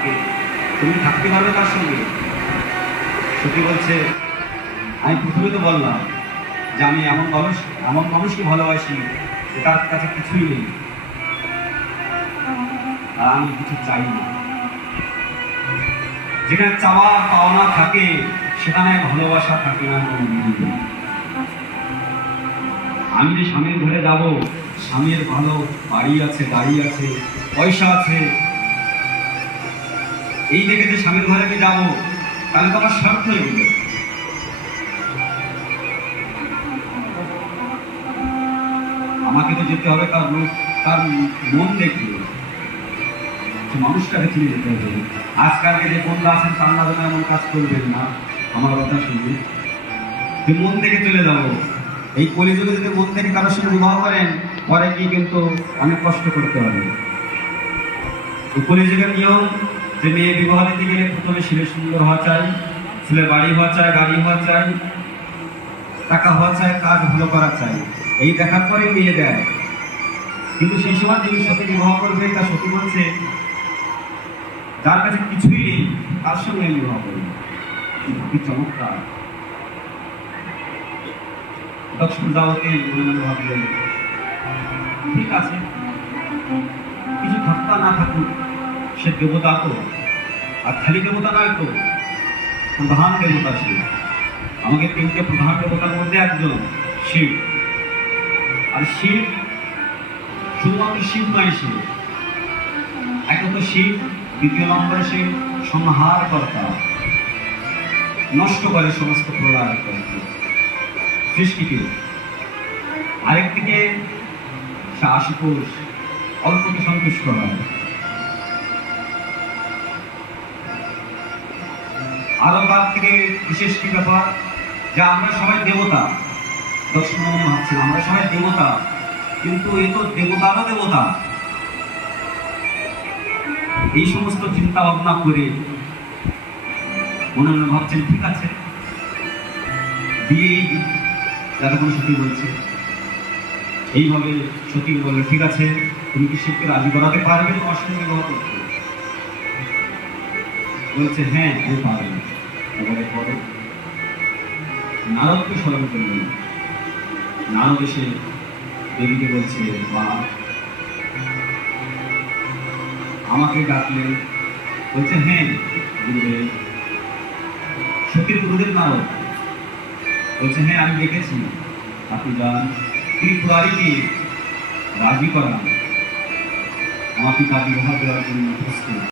থাকে, তুমি থাকতে পারবে তার সঙ্গে? সতী বলছে, আমি প্রথমে তো বললাম যে আমি এমন মানুষকে ভালোবাসি যে তার কাছে কিছুই নেই, আর আমি কিছু চাই না। যেখানে চাওয়া পাওনা থাকে সেখানে ভালোবাসা থাকে না কোনোদিন। আমি যে স্বামীর ঘরে যাব, স্বামীর ভালো বাড়ি আছে, গাড়ি আছে, পয়সা আছে, এই দেখে যে স্বামীর ঘরে আমি যাবো, তাহলে তো আমার স্বার্থ হয়ে গেল। আমাকে তো যেতে হবে তার রূপ, তার মন দেখে, মানুষটাকে চিনে যেতে হবে। আজকালকে যে বন্ধু আছেন তার না যেন এমন কাজ করবেন না, আমার কথা শুনে যে মন থেকে চলে যাব। এই কলিযুগে যদি মন থেকে কারোর সঙ্গে বিবাহ করেন, পরে কি কিন্তু অনেক কষ্ট করতে হবে। এই কলিযুগের নিয়ম যে মেয়ে বিবাহ দিতে গেলে প্রথমে ছেলে সুন্দর হওয়া চাই, ছেলের বাড়ি হওয়া চাই, গাড়ি হওয়া চাই, টাকা হওয়া চাই, কাজ ভালো করা চাই, এই দেখার পরে বিয়ে দেয়। কিন্তু সেই সময় যিনি সতী বিবাহ করবে, তার সতী বলছে যার কাছে কিছুই নেই তার সঙ্গে আমি বিবাহ করি। কি চমৎকার! দক্ষিণ দাওয়াতে ভাবলেন, ঠিক আছে, কিছু থাকতা না থাকুক, সে দেবতা তো, আর খালি দেবতা নয় তো, প্রধান দেবতা সে। আমাকে তিনটে প্রধান দেবতার মধ্যে একজন শিব। আর শিব শুধুমাত্র শিব নয়, সে এক তো শিব, দ্বিতীয় নম্বরে সে সংহার কর্তা, নষ্ট করে সমস্ত প্রলয় সৃষ্টিকে। আরেকদিকে সে আশুতোষ, অল্পকে সন্তুষ্ট হয়। আরো তার থেকে বিশেষ কি ব্যাপার, যে আমরা সবাই দেবতা। দর্শন ভাবছেন আমরা সবাই দেবতা, কিন্তু এ তো দেবতারও দেবতা। এই সমস্ত চিন্তা ভাবনা করে মনে মনে ভাবছেন, ঠিক আছে, বিয়ে যারা কোনো সতী বলছে। এইভাবে সতী বলে, ঠিক আছে, তুমি কি শিবকে রাজি করাতে পারবে তোমার সঙ্গে বিবাহ করতে? বলছে, হ্যাঁ আমি পারবো। এবারে পরে নারদকে স্মরণ করলেন। নারদ এসে দেবীকে বলছে, মা আমাকে ডাকলেন। বলছে, হ্যাঁ গুরুদেব। সতীর গুরুদেব নারদ বলছে, হ্যাঁ আমি দেখেছি, আপনি যান ত্রিপুরারিকে রাজি করান আমার পিতা বিবাহ দেওয়ার জন্য প্রস্তুত।